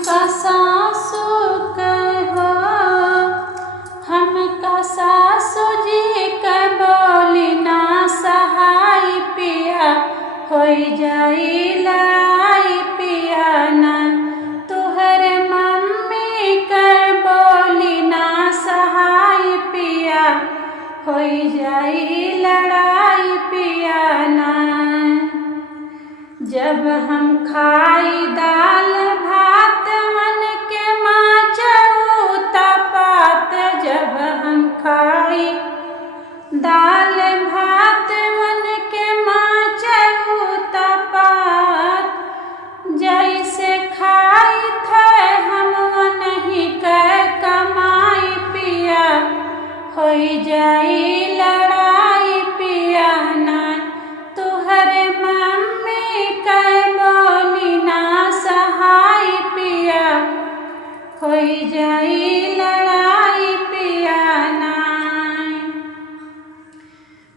हमका सासु कहो, हमका सासु जी के बोली ना सहाय पिया, होई जाई लड़ाई पिया ना। तुहर मम्मी के बोली ना सहाय पिया, होई जाई लड़ाई पिया ना। जब हम खाई दाल भात मन के माचऊ तपात, जब हम खाई दाल भात मन के माचऊ तपात, जैसे खाई थे हम नहीं के कमाई पिया, होई जाई लड़ाई पिया ना। तुहरे मम्मी के बोली ना सहाय पिया, होई जाई लड़ाई पिया ना।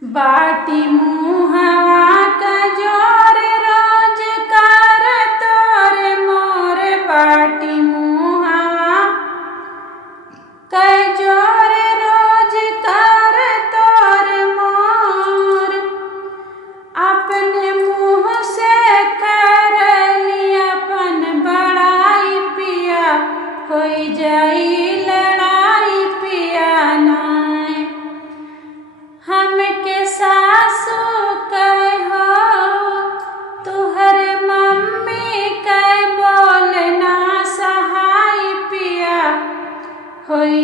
बाटी मुहवा का जोर रोज कर तोर मोर, बाटी मुहवा का जोर रोज कर तोर मोर, अपने मुँह से कर ली अपन बड़ाई पिया, होई जाई लड़ाई पिया ना। हमके सासु कहो, तुहर मम्मी के बोल ना सहाय पिया, होई